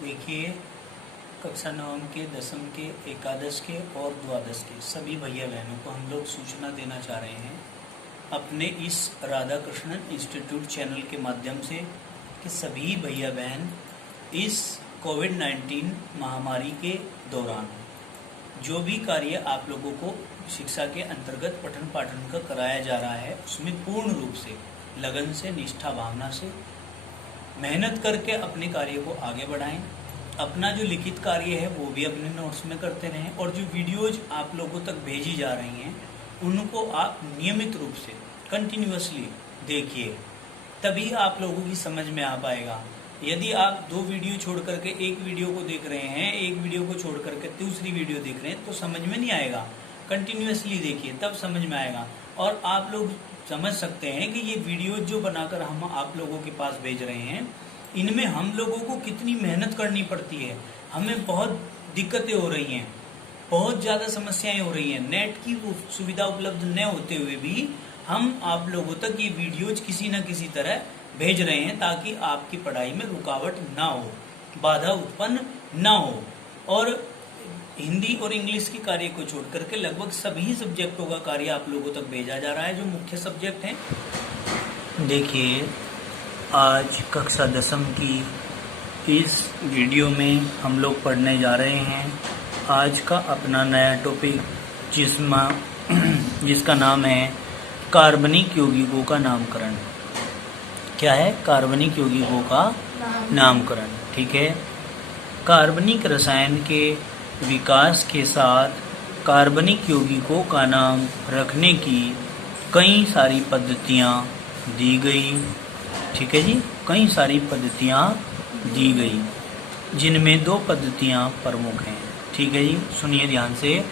देखिए, कक्षा नवम के, दसम के, एकादश के और द्वादश के सभी भैया बहनों को हम लोग सूचना देना चाह रहे हैं अपने इस राधा कृष्णन इंस्टीट्यूट चैनल के माध्यम से कि सभी भैया बहन इस कोविड-19 महामारी के दौरान जो भी कार्य आप लोगों को शिक्षा के अंतर्गत पठन पाठन का कराया जा रहा है उसमें पूर्ण रूप से लगन से, निष्ठा भावना से मेहनत करके अपने कार्य को आगे बढ़ाएं। अपना जो लिखित कार्य है वो भी अपने नोट्स में करते रहें और जो वीडियोज आप लोगों तक भेजी जा रही हैं उनको आप नियमित रूप से कंटिन्यूअसली देखिए, तभी आप लोगों की समझ में आ पाएगा। यदि आप 2 वीडियो छोड़ करके एक वीडियो को देख रहे हैं, एक वीडियो को छोड़ करके दूसरी वीडियो देख रहे हैं तो समझ में नहीं आएगा। कंटिन्यूअसली देखिए तब समझ में आएगा और आप लोग समझ सकते हैं कि ये वीडियो जो बनाकर हम आप लोगों के पास भेज रहे हैं इनमें हम लोगों को कितनी मेहनत करनी पड़ती है। हमें बहुत दिक्कतें हो रही हैं, बहुत ज़्यादा समस्याएं हो रही हैं। नेट की सुविधा उपलब्ध न होते हुए भी हम आप लोगों तक ये वीडियोज किसी न किसी तरह भेज रहे हैं ताकि आपकी पढ़ाई में रुकावट ना हो, बाधा उत्पन्न ना हो। और हिंदी और इंग्लिश के कार्य को छोड़ करके लगभग सभी सब्जेक्टों का कार्य आप लोगों तक भेजा जा रहा है जो मुख्य सब्जेक्ट हैं। देखिए, आज कक्षा दसम की इस वीडियो में हम लोग पढ़ने जा रहे हैं आज का अपना नया टॉपिक जिसका नाम है कार्बनिक यौगिकों का नामकरण। क्या है? कार्बनिक यौगिकों का नामकरण। ठीक है। कार्बनिक रसायन के विकास के साथ कार्बनिक यौगिकों का नाम रखने की कई सारी पद्धतियाँ दी गई। ठीक है जी, कई सारी पद्धतियाँ दी गई जिनमें 2 पद्धतियाँ प्रमुख हैं। ठीक है जी, सुनिए ध्यान से।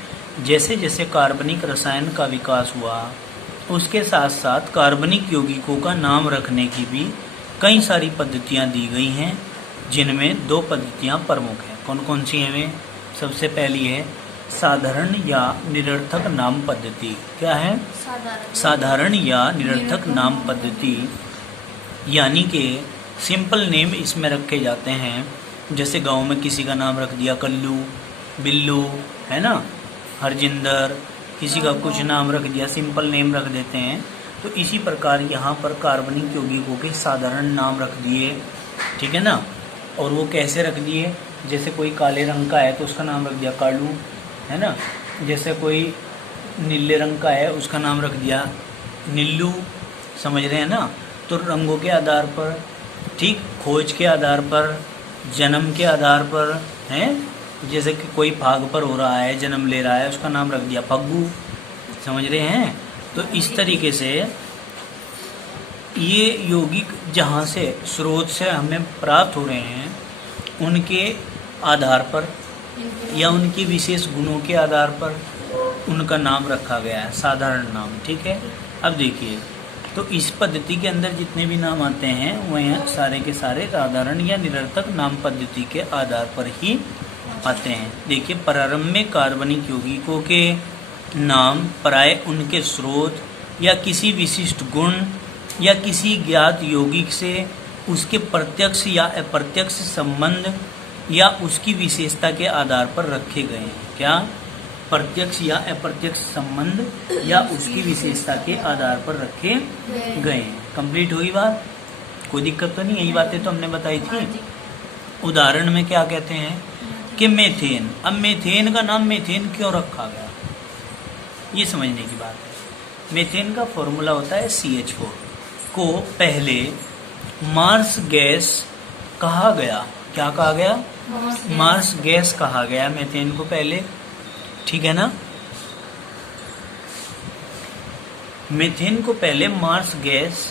जैसे जैसे कार्बनिक रसायन का विकास हुआ उसके साथ साथ कार्बनिक यौगिकों का नाम रखने की भी कई सारी पद्धतियाँ दी गई हैं जिनमें 2 पद्धतियाँ प्रमुख हैं। कौन कौन सी हैं वे? सबसे पहली है साधारण या निरर्थक नाम पद्धति। क्या है? साधारण या निरर्थक नाम पद्धति, यानी कि सिंपल नेम इसमें रखे जाते हैं। जैसे गांव में किसी का नाम रख दिया कल्लू, बिल्लू, है ना, हरजिंदर, किसी का कुछ नाम रख दिया, सिंपल नेम रख देते हैं। तो इसी प्रकार यहाँ पर कार्बनिक यौगिकों के साधारण नाम रख दिए। ठीक है ना। और वो कैसे रख दिए? जैसे कोई काले रंग का है तो उसका नाम रख दिया कालू, है ना। जैसे कोई नीले रंग का है उसका नाम रख दिया नीलू। समझ रहे हैं ना। तो रंगों के आधार पर, ठीक, खोज के आधार पर, जन्म के आधार पर, हैं। जैसे कि कोई फाग पर हो रहा है, जन्म ले रहा है, उसका नाम रख दिया फग्गू। समझ रहे हैं। तो इस तरीके से ये यौगिक जहाँ से स्रोत से हमें प्राप्त हो रहे हैं उनके आधार पर या उनके विशेष गुणों के आधार पर उनका नाम रखा गया है, साधारण नाम। ठीक है। अब देखिए, तो इस पद्धति के अंदर जितने भी नाम आते हैं वह सारे के सारे साधारण या निरर्थक नाम पद्धति के आधार पर ही आते हैं। देखिए, प्रारंभ में कार्बनिक यौगिकों के नाम प्राय उनके स्रोत या किसी विशिष्ट गुण या किसी ज्ञात यौगिक से उसके प्रत्यक्ष या अप्रत्यक्ष संबंध या उसकी विशेषता के आधार पर रखे गए हैं। क्या? प्रत्यक्ष या अप्रत्यक्ष संबंध या उसकी विशेषता के आधार पर रखे गए हैं। कंप्लीट हुई बात? कोई दिक्कत तो नहीं? यही बातें तो हमने बताई थी। उदाहरण में क्या कहते हैं कि मेथेन। अब मेथेन का नाम मेथेन क्यों रखा गया, ये समझने की बात है। मेथेन का फॉर्मूला होता है CH4 को पहले मार्स गैस कहा गया। क्या कहा गया? मार्स गैस कहा गया मेथेन को पहले। ठीक है ना। मेथेन को पहले मार्स गैस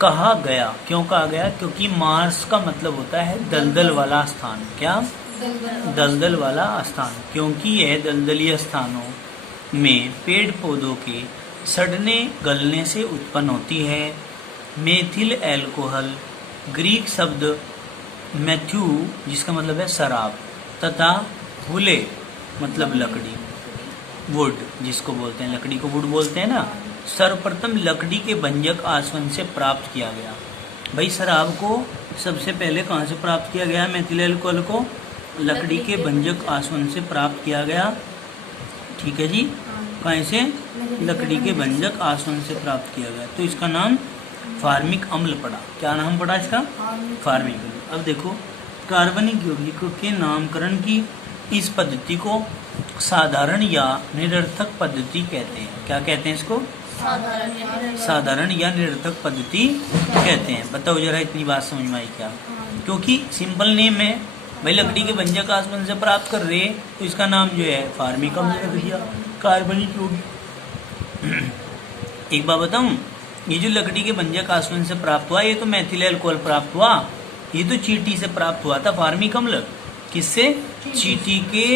कहा गया। क्यों कहा गया? क्योंकि मार्स का मतलब होता है दलदल वाला स्थान। क्या? दलदल वाला स्थान। क्योंकि यह दलदलीय स्थानों में पेड़ पौधों के सड़ने गलने से उत्पन्न होती है। मेथिल एल्कोहल ग्रीक शब्द मैथ्यू जिसका मतलब है शराब तथा हुले मतलब लकड़ी, वुड जिसको बोलते हैं, लकड़ी को वुड बोलते हैं ना। सर्वप्रथम लकड़ी के भंजक आसवन से प्राप्त किया गया। भाई शराब को सबसे पहले कहाँ से प्राप्त किया गया मेथिल अल्कोहल को? लकड़ी के भंजक आसवन से प्राप्त किया गया। ठीक है जी, कहाँ से? लकड़ी के भंजक आसवन से प्राप्त किया गया, तो इसका नाम फार्मिक अम्ल पड़ा। क्या नाम पड़ा इसका? फार्मिक अम्ल। अब देखो, कार्बनिक यौगिकों के नामकरण की इस पद्धति को साधारण या निरर्थक पद्धति कहते हैं। क्या कहते हैं इसको? साधारण या निरर्थक पद्धति कहते हैं। बताओ जरा, इतनी बात समझ में आई क्या? क्योंकि सिंपल नेम है भाई, लकड़ी के भंजक आसवन से प्राप्त कर रहे, तो इसका नाम जो है फार्मिक अम्ल रख दिया, कार्बनिक यौगिक। एक बात बताऊं, ये जो लकड़ी के भंजक आसवन से प्राप्त हुआ, ये तो मेथिल अल्कोहल प्राप्त हुआ, ये तो चींटी से प्राप्त हुआ था फार्मिक अम्ल। किससे? चींटी के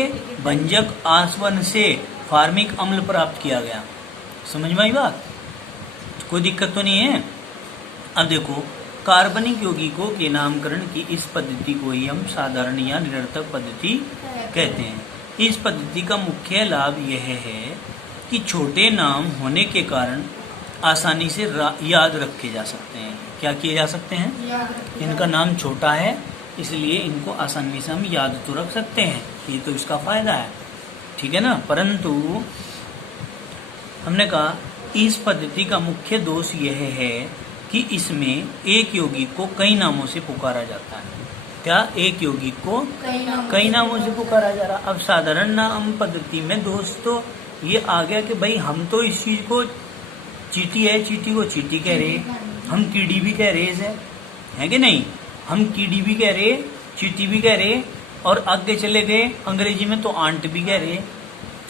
भंजक आसवन से फार्मिक अम्ल प्राप्त किया गया। समझ में आई बात? कोई दिक्कत तो नहीं है? अब देखो, कार्बनिक यौगिकों के नामकरण की इस पद्धति को ही हम साधारण या निरर्थक पद्धति कहते हैं। इस पद्धति का मुख्य लाभ यह है कि छोटे नाम होने के कारण आसानी से याद रखे जा सकते हैं। क्या किए जा सकते हैं? इनका नाम छोटा है, इसलिए इनको आसानी से हम याद तो रख सकते हैं, ये तो इसका फायदा है। ठीक है ना? परंतु हमने कहा इस पद्धति का मुख्य दोष यह है कि इसमें एक यौगिक को कई नामों से पुकारा जाता है। क्या? एक यौगिक को कई नामों से पुकारा जा रहा। अब साधारण नाम पद्धति में दोस्तों ये आ गया कि भाई हम तो इस चीज को, चींटी है, चींटी को चींटी कह रहे, हम कीड़ी भी कह रहे इसे, है कि नहीं? हम कीड़ी भी कह रहे, चींटी भी कह रहे, और आगे चले गए अंग्रेजी में तो आंट भी कह रहे।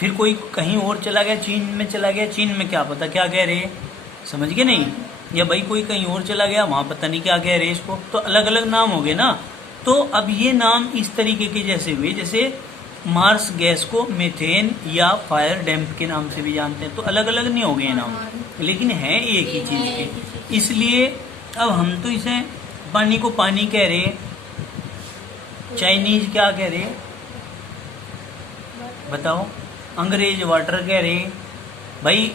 फिर कोई कहीं और चला गया, चीन में चला गया, चीन में क्या पता क्या कह रहे, समझ गए नहीं? या भाई कोई कहीं और चला गया, वहां पता नहीं क्या कह रहे इसको, तो अलग अलग नाम हो गए ना। तो अब ये नाम इस तरीके के जैसे हुए, जैसे मार्स गैस को मीथेन या फायर डैम्प के नाम से भी जानते हैं, तो अलग अलग नहीं हो गए नाम, लेकिन है एक ही चीज के। इसलिए अब हम तो इसे पानी को पानी कह रहे, चाइनीज क्या कह रहे बताओ, अंग्रेज वाटर कह रहे, भाई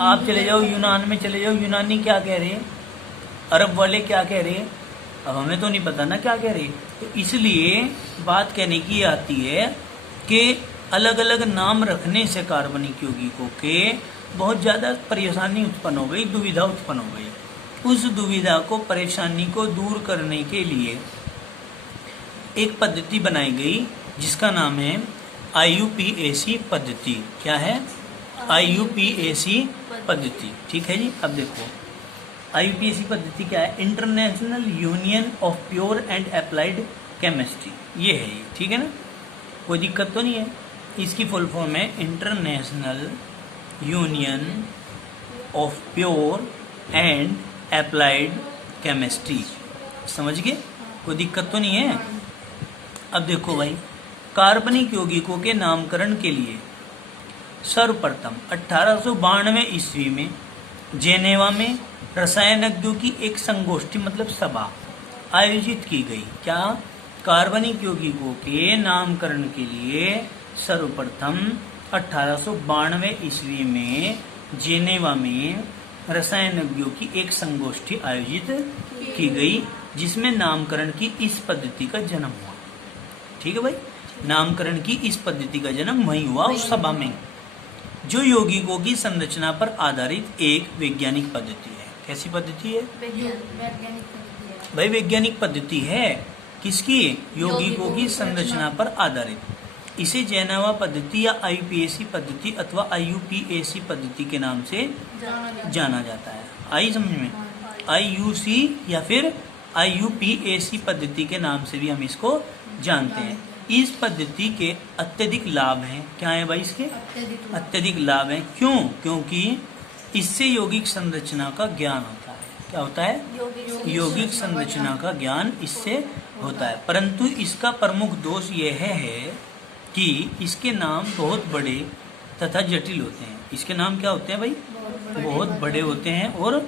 आप चले जाओ यूनान में चले जाओ, यूनानी क्या कह रहे, अरब वाले क्या कह रहे, अब हमें तो नहीं पता ना क्या कह रहे। तो इसलिए बात कहने की आती है कि अलग अलग नाम रखने से कार्बनिक यौगिकों के बहुत ज्यादा परेशानी उत्पन्न हो गई, दुविधा उत्पन्न हो गई। उस दुविधा को, परेशानी को दूर करने के लिए एक पद्धति बनाई गई जिसका नाम है IUPAC पद्धति। क्या है? IUPAC पद्धति। ठीक है जी। अब देखो IUPAC पद्धति क्या है? International union of pure and applied chemistry, ये है ये। ठीक है ना? कोई दिक्कत तो नहीं है? इसकी फुल फॉर्म है international union of pure and applied chemistry. समझ गए? कोई दिक्कत तो नहीं है? अब देखो भाई, कार्बनिक यौगिकों के नामकरण के लिए सर्वप्रथम 1892 ईस्वी में जेनेवा में रसायनज्ञों की एक संगोष्ठी मतलब सभा आयोजित की गई। क्या? कार्बनिक यौगिकों के नामकरण के लिए सर्वप्रथम 1892 ईस्वी में जेनेवा में रसायनज्ञों की एक संगोष्ठी आयोजित की गई, जिसमें नामकरण की इस पद्धति का जन्म हुआ। ठीक है भाई, नामकरण की इस पद्धति का जन्म वही हुआ उस सभा में, जो यौगिकों की संरचना पर आधारित एक वैज्ञानिक पद्धति है। कैसी पद्धति है भाई? वैज्ञानिक पद्धति है। किसकी? यौगिकों की संरचना पर आधारित। इसे जेनेवा पद्धति या IUPAC पद्धति अथवा IUPAC पद्धति के नाम से जाना जाता है। आई समझ में? IUC या फिर IUPAC पद्धति के नाम से भी हम इसको जानते हैं। इस पद्धति के अत्यधिक लाभ हैं। क्या है भाई इसके? अत्यधिक लाभ हैं। क्यों? क्योंकि इससे यौगिक संरचना का ज्ञान होता है। क्या होता है? यौगिक संरचना का ज्ञान इससे होता है। परंतु इसका प्रमुख दोष यह है कि इसके नाम बहुत बड़े तथा जटिल होते हैं। इसके नाम क्या होते हैं भाई? बहुत बड़े होते हैं और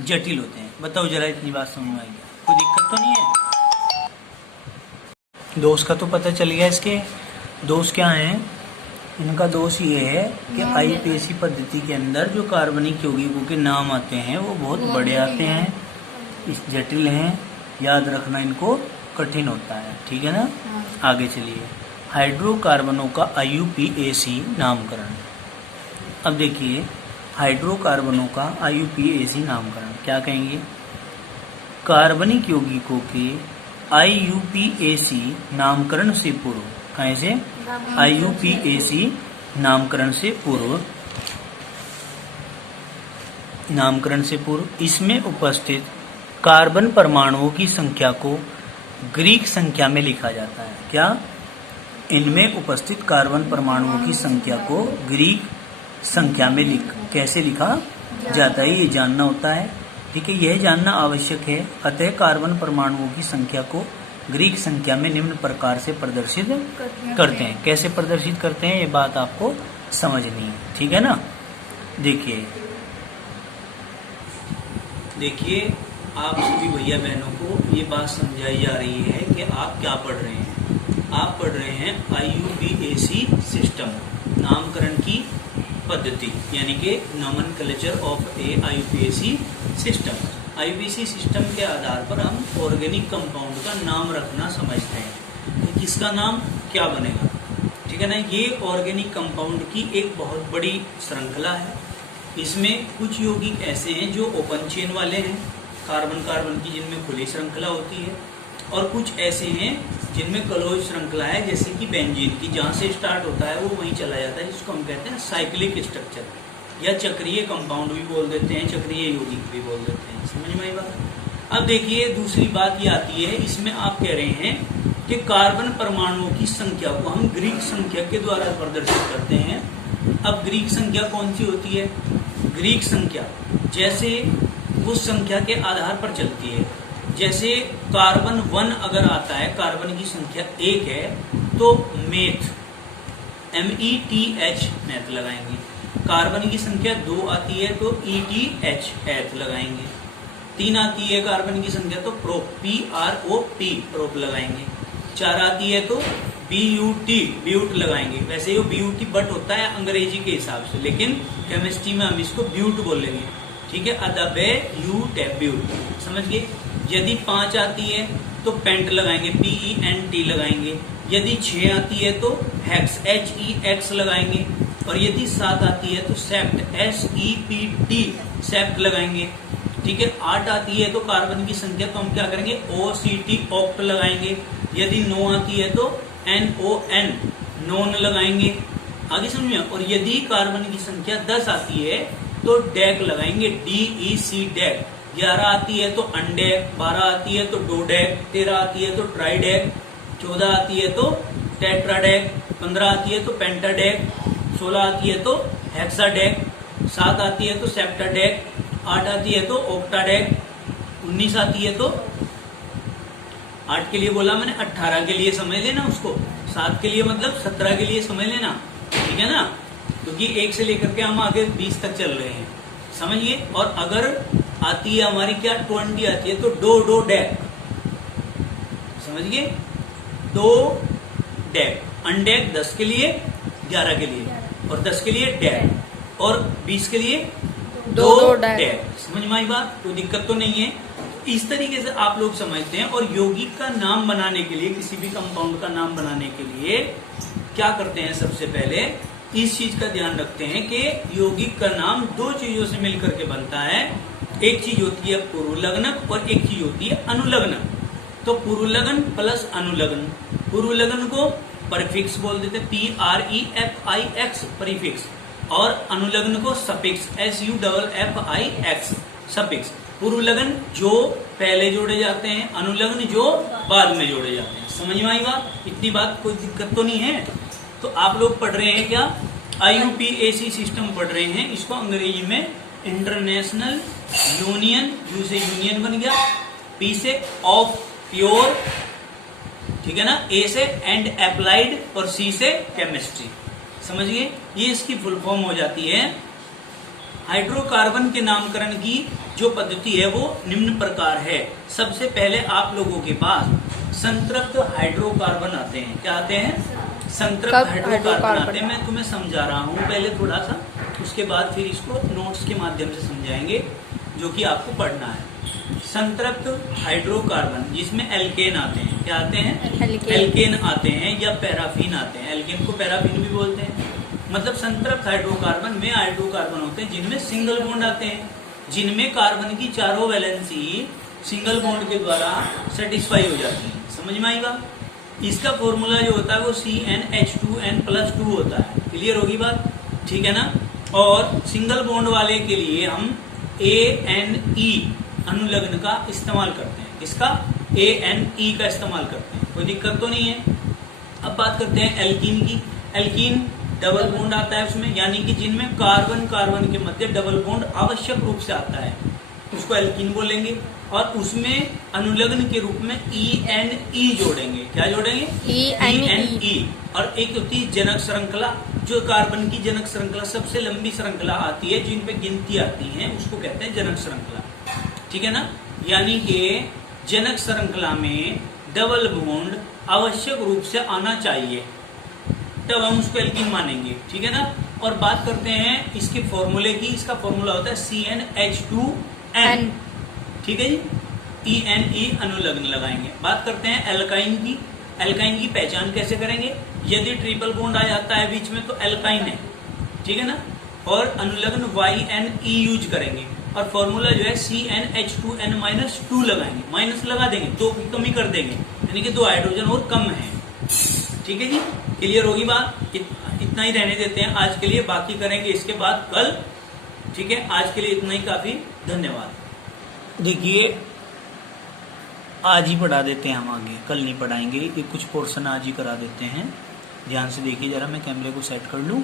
जटिल होते हैं। बताओ जरा, इतनी बात समझ में आई क्या? कोई दिक्कत तो नहीं है? दोष का तो पता चल गया। इसके दोष क्या हैं? इनका दोष ये है कि IUPAC पद्धति के अंदर जो कार्बनिक यौगिकों के नाम आते हैं वो बहुत बड़े आते हैं, इस जटिल हैं, याद रखना इनको कठिन होता है, ठीक है ना। आगे चलिए, हाइड्रोकार्बनों का IUPAC नामकरण। अब देखिए हाइड्रोकार्बनों का IUPAC नामकरण क्या कहेंगे, कार्बनिक यौगिकों के IUPAC नामकरण से पूर्व, कहें से IUPAC नामकरण से पूर्व इसमें उपस्थित कार्बन परमाणुओं की संख्या को ग्रीक संख्या में लिखा जाता है। क्या, इनमें उपस्थित कार्बन परमाणुओं की संख्या को ग्रीक संख्या में कैसे लिखा जाता है, ये जानना होता है, ठीक है। यह जानना आवश्यक है। अतः कार्बन परमाणुओं की संख्या को ग्रीक संख्या में निम्न प्रकार से प्रदर्शित करते हैं। कैसे प्रदर्शित करते हैं, ये बात आपको समझनी है, ठीक है ना। देखिए आप सभी भैया बहनों को ये बात समझाई जा रही है कि आप क्या पढ़ रहे हैं। आप पढ़ रहे हैं IUPAC सिस्टम, नामकरण की पद्धति, यानी कि nomenclature of A IUPAC system. IUPAC system के आधार पर हम ऑर्गेनिक कंपाउंड का नाम रखना समझते हैं कि किसका नाम क्या बनेगा, ठीक है ना। ये ऑर्गेनिक कंपाउंड की एक बहुत बड़ी श्रृंखला है। इसमें कुछ यौगिक ऐसे हैं जो ओपन चेन वाले हैं, कार्बन कार्बन की जिनमें खुली श्रृंखला होती है, और कुछ ऐसे हैं जिनमें क्लोज श्रृंखला है, जैसे कि बेंजीन की, जहाँ से स्टार्ट होता है वो वहीं चला जाता है, जिसको हम कहते हैं साइक्लिक स्ट्रक्चर, या चक्रीय कंपाउंड भी बोल देते हैं, चक्रीय यौगिक भी बोल देते हैं। समझ में आई बात। अब देखिए दूसरी बात ये आती है, इसमें आप कह रहे हैं कि कार्बन परमाणुओं की संख्या को हम ग्रीक संख्या के द्वारा प्रदर्शित करते हैं। अब ग्रीक संख्या कौन सी होती है, ग्रीक संख्या जैसे उस संख्या के आधार पर चलती है। जैसे कार्बन 1 अगर आता है, कार्बन की संख्या 1 है, तो मेथ METH मैथ लगाएंगे। कार्बन की संख्या 2 आती है तो ETH एथ लगाएंगे। 3 आती है कार्बन की संख्या तो प्रोप PROP प्रोप लगाएंगे। 4 आती है तो BUT ब्यूट लगाएंगे। वैसे ये BUT बट होता है अंग्रेजी के हिसाब से, लेकिन केमिस्ट्री में हम इसको ब्यूट बोलेंगे, ठीक है। अदबे यूट ब्यूट, समझ गए। यदि 5 आती है तो पेंट लगाएंगे, PENT लगाएंगे। यदि 6 आती है तो हेक्स HEX लगाएंगे, और यदि 7 आती है तो सेप्ट SEPT सेप्ट लगाएंगे, ठीक है। 8 आती है तो कार्बन की संख्या तो हम क्या करेंगे, OCT ऑक्ट लगाएंगे। यदि 9 आती है तो NON नोन लगाएंगे। आगे समझिए। और यदि कार्बन की संख्या 10 आती है तो डेक लगाएंगे, DEC डेक। 11 आती है तो अनडेक, 12 आती है तो डोडेक, 13 आती है तो ट्राइडेक, 14 आती है तो टेट्राडेक, 15 आती है तो पेंटाडेक, 16 आती है तो हेक्साडेक, 7 आती है तो सेप्टाडेक, 8 आती है तो ऑक्टाडेक, 19 आती है तो 8 के लिए बोला मैंने, 18 के लिए समझ लेना उसको, 7 के लिए मतलब 17 के लिए समझ लेना, ठीक है ना। क्योंकि 1 से लेकर के हम आगे 20 तक चल रहे हैं, समझिए। और अगर आती है हमारी क्या 20 आती है तो डो डेक, समझिए, दो डेक। अनडेक 10 के लिए, 11 के लिए, और 10 के लिए डेक, और 20 के लिए दो डेक। समझ में आई बात, कोई दिक्कत तो नहीं है। इस तरीके से आप लोग समझते हैं। और यौगिक का नाम बनाने के लिए, किसी भी कंपाउंड का नाम बनाने के लिए क्या करते हैं, सबसे पहले इस चीज का ध्यान रखते हैं कि यौगिक का नाम 2 चीजों से मिलकर के बनता है। एक चीज होती है पूर्वलग्नक और एक चीज होती है अनुलग्नक। तो पूर्वलग्न प्लस अनुलग्न, पूर्वलग्न को परिफिक्स बोल देते PREFIX परिफिक्स, और अनुलग्न को सफिक्स SUFFIX सफिक्स। पूर्वलग्न जो पहले जोड़े जाते हैं, अनुलग्न जो बाद में जोड़े जाते हैं। समझ में आई बात, इतनी बात, कोई दिक्कत तो नहीं है। तो आप लोग पढ़ रहे हैं क्या, IUPAC सिस्टम पढ़ रहे हैं। इसको अंग्रेजी में इंटरनेशनल यूनियन, यू से यूनियन बन गया, P से ऑफ प्योर, ठीक है ना, A से एंड अप्लाइड, और C से केमिस्ट्री। समझिए, ये इसकी फुल फॉर्म हो जाती है। हाइड्रोकार्बन के नामकरण की जो पद्धति है वो निम्न प्रकार है। सबसे पहले आप लोगों के पास संतृप्त हाइड्रोकार्बन आते हैं। क्या आते हैं, संतृप्त हाइड्रोकार्बन आते हैं। मैं तुम्हें समझा रहा हूँ पहले थोड़ा सा, उसके बाद फिर इसको नोट्स के माध्यम से समझाएंगे, जो कि आपको पढ़ना है। संतृप्त हाइड्रोकार्बन जिसमें एल्केन आते हैं, क्या आते हैं? एल्केन। एल्केन आते हैं या पैराफिन आते हैं। एल्केन को पैराफिन भी बोलते हैं। मतलब संतृप्त हाइड्रोकार्बन में हाइड्रोकार्बन होते हैं जिनमें सिंगल बॉन्ड आते हैं, जिनमें कार्बन की चारों वैलेंसी सिंगल बॉन्ड के द्वारा सेटिस्फाई हो जाती है। समझ में आई बात? इसका फॉर्मूला जो होता है वो CnH2n+2 होता है। क्लियर होगी बात? ठीक है ना। और सिंगल बॉन्ड वाले के लिए हम ANE अनुलग्न का इस्तेमाल करते हैं। इसका ANE का इस्तेमाल करते हैं, कोई दिक्कत तो नहीं है। अब बात करते हैं एल्कीन की। एल्कीन डबल बॉन्ड आता है उसमें, यानी कि जिनमें कार्बन कार्बन के मध्य डबल बॉन्ड आवश्यक रूप से आता है, उसको एल्कीन बोलेंगे। और उसमें अनुलग्न के रूप में ENE जोड़ेंगे। क्या जोड़ेंगे? ENE। और एक होती है जनक श्रृंखला, जो कार्बन की जनक श्रृंखला सबसे लंबी श्रृंखला आती है, जिन पे गिनती आती है, उसको कहते हैं जनक श्रृंखला। ठीक है ना। यानी कि जनक श्रृंखला में डबल बॉन्ड आवश्यक रूप से आना चाहिए, तब हम उसको एल्कीन मानेंगे। ठीक है ना। और बात करते हैं इसके फॉर्मूले की। इसका फॉर्मूला होता है CnH2n। ठीक है जी। ENE अनुलग्न लगाएंगे। बात करते हैं एल्काइन की। एल्काइन की पहचान कैसे करेंगे? यदि ट्रिपल बॉन्ड आ जाता है बीच में तो एल्काइन है। ठीक है ना। और अनुलग्न YNE यूज करेंगे। और फॉर्मूला जो है CnH2n-2 लगाएंगे, माइनस लगा देंगे, 2 की कमी कर देंगे, यानी कि 2 हाइड्रोजन और कम है। ठीक है जी। क्लियर होगी बात? इतना ही रहने देते हैं आज के लिए, बाकी करेंगे इसके बाद कल। ठीक है। आज के लिए इतना ही काफी। धन्यवाद। देखिए आज ही पढ़ा देते हैं हम, आगे कल नहीं पढ़ाएंगे। ये कुछ पोर्शन आज ही करा देते हैं। ध्यान से देखिए जरा, मैं कैमरे को सेट कर लूं।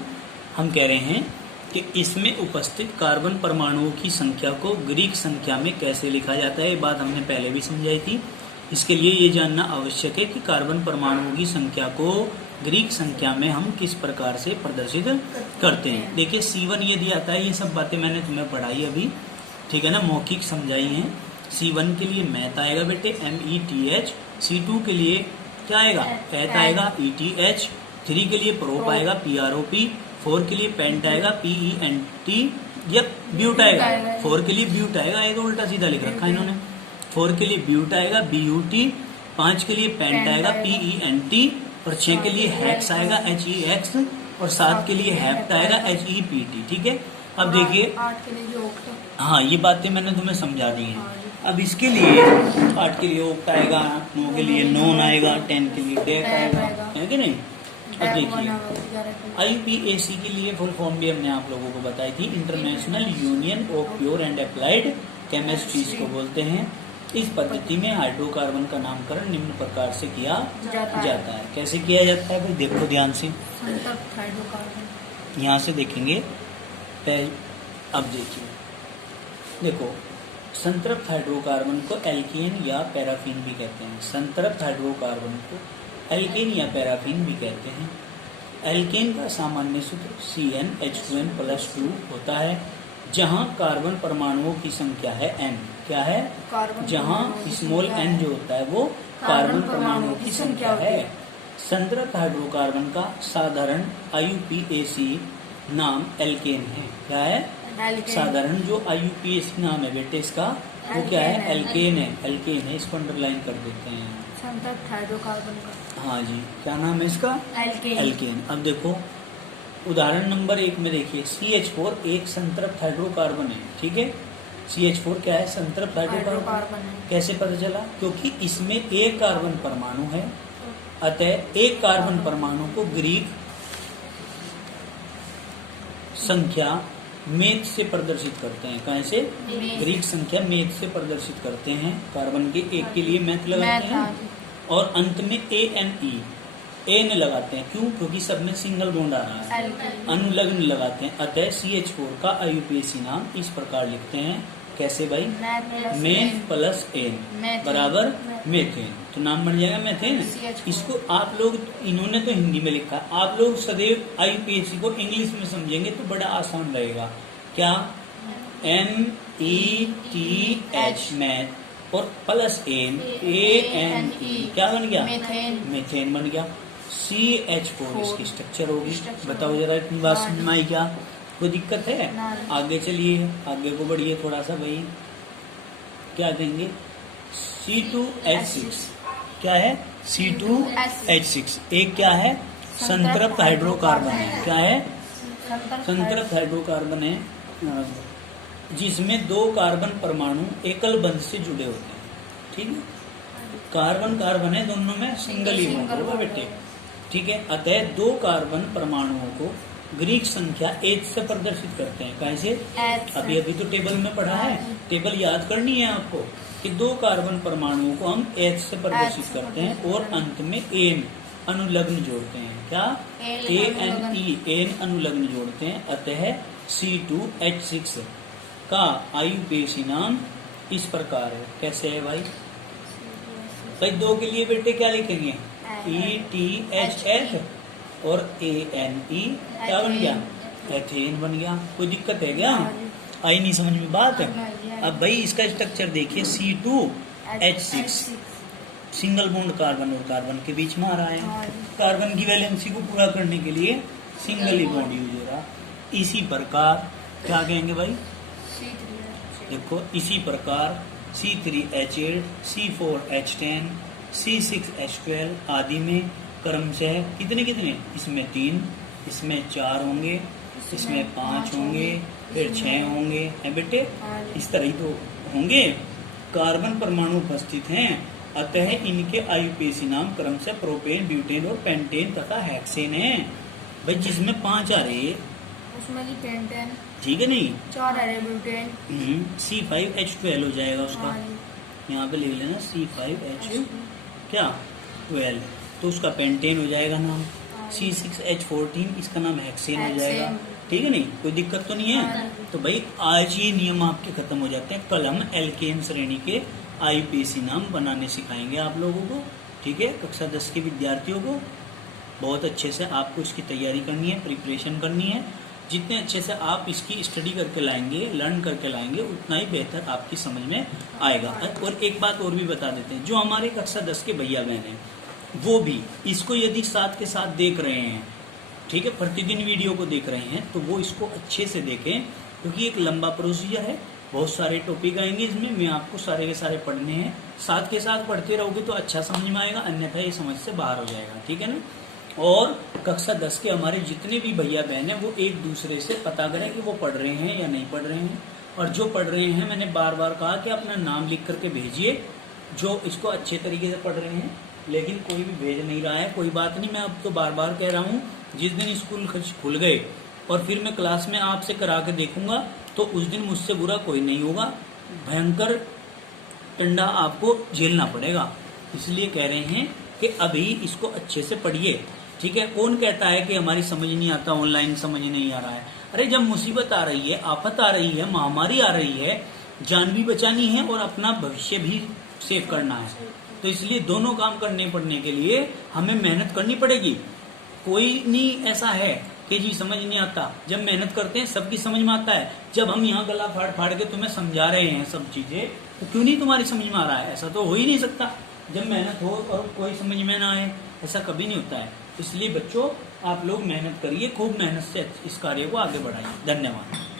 हम कह रहे हैं कि इसमें उपस्थित कार्बन परमाणुओं की संख्या को ग्रीक संख्या में कैसे लिखा जाता है। ये बात हमने पहले भी समझाई थी। इसके लिए ये जानना आवश्यक है कि कार्बन परमाणुओं की संख्या को ग्रीक संख्या में हम किस प्रकार से प्रदर्शित करते हैं। देखिए C1 ये दिया आता है, ये सब बातें मैंने तुम्हें पढ़ाई अभी। ठीक है ना, मौखिक समझाई हैं। C1 के लिए मैथ आएगा बेटे METH। C2 के लिए क्या आएगा? एथ आएगा ETH। 3 के लिए प्रोप आएगा PROP। 4 के लिए पेंट आएगा PENT या ब्यूट आएगा। 4 के लिए ब्यूट आएगा, ये तो उल्टा सीधा लिख रखा है इन्होंने। 4 के लिए ब्यूट आएगा BUT। 5 के लिए पेंट आएगा PENT। और 6 के लिए हेक्स आएगा HEX। और 7 के लिए हेप्ट आएगा HEPT। ठीक है। अब देखिए 8 के लिए जो ऑक्ट, हाँ ये बातें मैंने तुम्हें समझा दी हैं। अब इसके लिए 8 के लिए ऑक्ट आएगा, 9 के लिए नॉन आएगा, 10 के लिए डेक आएगा, है कि नहीं। अब देखिए IUPAC के लिए फुल फॉर्म भी हमने आप लोगों को बताई थी। International union of pure and applied chemistries को बोलते हैं। इस पद्धति में हाइड्रोकार्बन का नामकरण निम्न प्रकार से किया जाता है। कैसे किया जाता है भाई? देखो ध्यान से, संतृप्त हाइड्रोकार्बन। यहाँ से देखेंगे। अब देखिए, देखो संतृप्त हाइड्रोकार्बन को एल्केन या पैराफिन भी कहते हैं। संतृप्त हाइड्रोकार्बन को एल्केन या पैराफिन भी कहते हैं। एल्केन का सामान्य सूत्र CnH2n+2 होता है, जहां कार्बन परमाणुओं की संख्या है n। क्या है? जहां स्मॉल n जो होता है वो कार्बन परमाणुओं की संख्या है। संतृप्त हाइड्रोकार्बन का साधारण IUPAC नाम एल्केन है। क्या है? साधारण जो IUPAC नाम है बेटे इसका, वो क्या है? एल्केन है। एल्केन है, इसको अंडरलाइन कर देते हैं। संतृप्त हाइड्रोकार्बन का, हाँ जी, क्या नाम है इसका? एल्केन। अब देखो उदाहरण नंबर 1 में देखिए, CH4 एक संतृप्त हाइड्रोकार्बन है। ठीक है। CH4 क्या है? संतृप्त हाइड्रोकार्बन है। कैसे पता चला? क्योंकि इसमें एक कार्बन परमाणु है, अतः एक कार्बन परमाणु को ग्रीक संख्या मेथ से प्रदर्शित करते हैं। कहाँ से? ग्रीक संख्या मेथ से प्रदर्शित करते हैं। कार्बन के एक के लिए मैथ लगाते हैं और अंत में ANE लगाते हैं। क्यों? क्योंकि सब में सिंगल बॉन्ड आ रहा है। अनुलग्न लगाते हैं। अतः CH4 का IUPAC नाम इस प्रकार लिखते हैं। कैसे भाई? मेथ प्लस एन बराबर मेथेन। तो नाम बन जाएगा मेथेन। इसको आप लोग, इन्होंने तो हिंदी में लिखा, आप लोग सदैव IUPAC को इंग्लिश में समझेंगे तो बड़ा आसान रहेगा। क्या? METH मैथ और प्लस एन ANE क्या बन गया? मेथेन बन गया। CH4 इसकी स्ट्रक्चर होगी। बताओ जरा इतनी बात समझ में आई क्या? कोई दिक्कत है? आगे चलिए, आगे को बढ़िए थोड़ा सा भाई। क्या कहेंगे? C2H6 क्या है? C2H6 एक क्या है? संतृप्त हाइड्रोकार्बन है। क्या है? संतृप्त हाइड्रोकार्बन है, जिसमें 2 कार्बन परमाणु एकल बंध से जुड़े होते हैं। ठीक है, कार्बन कार्बन है, दोनों में सिंगल ही बॉन्ड होगा बेटे। ठीक है, अतः 2 कार्बन परमाणुओं को ग्रीक संख्या H से प्रदर्शित करते हैं। कैसे? अभी तो टेबल में पढ़ा है, टेबल याद करनी है आपको कि 2 कार्बन परमाणुओं को हम H से प्रदर्शित करते हैं और अंत में एन अनुलग्न जोड़ते हैं। क्या? ANE अनुलग्न जोड़ते हैं। अतः C2H6 का आयुपेशी नाम इस प्रकार है। कैसे है भाई? 2 के लिए बेटे क्या लिखेंगे? ETHH और ANE क्या बन गया? एथेन बन गया। कोई दिक्कत है क्या? आई नहीं समझ में बात? अब भाई इसका स्ट्रक्चर देखिए, C2H6 सिंगल बॉन्ड कार्बन और कार्बन के बीच में आ रहा है। कार्बन की वैलेंसी को पूरा करने के लिए सिंगल ही बॉन्ड यूज हो रहा। इसी प्रकार क्या कहेंगे भाई? देखो, इसी प्रकार C3H8, C4H10, C6H12 आदि में क्रमशः कितने कितने? इसमें 3, इसमें 4 होंगे, इसमें 5 होंगे, फिर 6 होंगे, है बेटे? इस तरह ही तो होंगे। कार्बन परमाणु उपस्थित हैं, अतः इनके आयुपेशी नाम क्रमशः प्रोपेन, ब्यूटेन और पेंटेन तथा हेक्सेन है। भाई जिसमें 5 आ रहे उसमें की पेंटेन, ठीक है नहीं? 4 आ रहे ब्यूटेन। C5H12 हो जाएगा उसका, यहाँ पे लिख लेना C5H क्या 12, तो उसका पेंटेन हो जाएगा नाम। C6H14 इसका नाम हेक्सेन हो जाएगा। ठीक है नहीं? कोई दिक्कत तो नहीं है? तो भाई आज ये नियम आपके खत्म हो जाते हैं। कल हम एल्केन श्रेणी के आयुपेशी नाम बनाने सिखाएंगे आप लोगों को। ठीक है, कक्षा 10 के विद्यार्थियों को बहुत अच्छे से आपको इसकी तैयारी करनी है, प्रिपरेशन करनी है। जितने अच्छे से आप इसकी स्टडी करके लाएंगे, लर्न करके लाएंगे, उतना ही बेहतर आपकी समझ में आएगा। और एक बात और भी बता देते हैं, जो हमारे कक्षा 10 के भैया बहन हैं वो भी इसको यदि साथ के साथ देख रहे हैं, ठीक है, प्रतिदिन वीडियो को देख रहे हैं, तो वो इसको अच्छे से देखें, क्योंकि एक लंबा प्रोसीजर है, बहुत सारे टॉपिक आएंगे इसमें, मैं आपको सारे के सारे पढ़ने हैं। साथ के साथ पढ़ते रहोगे तो अच्छा समझ में आएगा, अन्यथा ये समझ से बाहर हो जाएगा। ठीक है ना? और कक्षा 10 के हमारे जितने भी भैया बहन हैं वो एक दूसरे से पता करें कि वो पढ़ रहे हैं या नहीं पढ़ रहे हैं। और जो पढ़ रहे हैं, मैंने बार बार कहा कि अपना नाम लिख करके भेजिए, जो इसको अच्छे तरीके से पढ़ रहे हैं। लेकिन कोई भी भेज नहीं रहा है, कोई बात नहीं, मैं अब तो बार बार कह रहा हूँ, जिस दिन स्कूल खुल गए और फिर मैं क्लास में आपसे करा के देखूंगा तो उस दिन मुझसे बुरा कोई नहीं होगा, भयंकर डंडा आपको झेलना पड़ेगा। इसलिए कह रहे हैं कि अभी इसको अच्छे से पढ़िए। ठीक है? कौन कहता है कि हमारी समझ नहीं आता, ऑनलाइन समझ नहीं आ रहा है? अरे जब मुसीबत आ रही है, आफत आ रही है, महामारी आ रही है, जान भी बचानी है और अपना भविष्य भी सेव करना है, तो इसलिए दोनों काम करने पड़ने के लिए हमें मेहनत करनी पड़ेगी। कोई नहीं ऐसा है कि जी समझ नहीं आता, जब मेहनत करते हैं सबकी समझ में आता है। जब हम यहाँ गला फाड़ फाड़ के तुम्हें समझा रहे हैं सब चीजें, तो क्यों नहीं तुम्हारी समझ में आ रहा है? ऐसा तो हो ही नहीं सकता जब मेहनत हो और कोई समझ में ना आए, ऐसा कभी नहीं होता है। इसलिए बच्चों, आप लोग मेहनत करिए, खूब मेहनत से इस कार्य को आगे बढ़ाइए। धन्यवाद।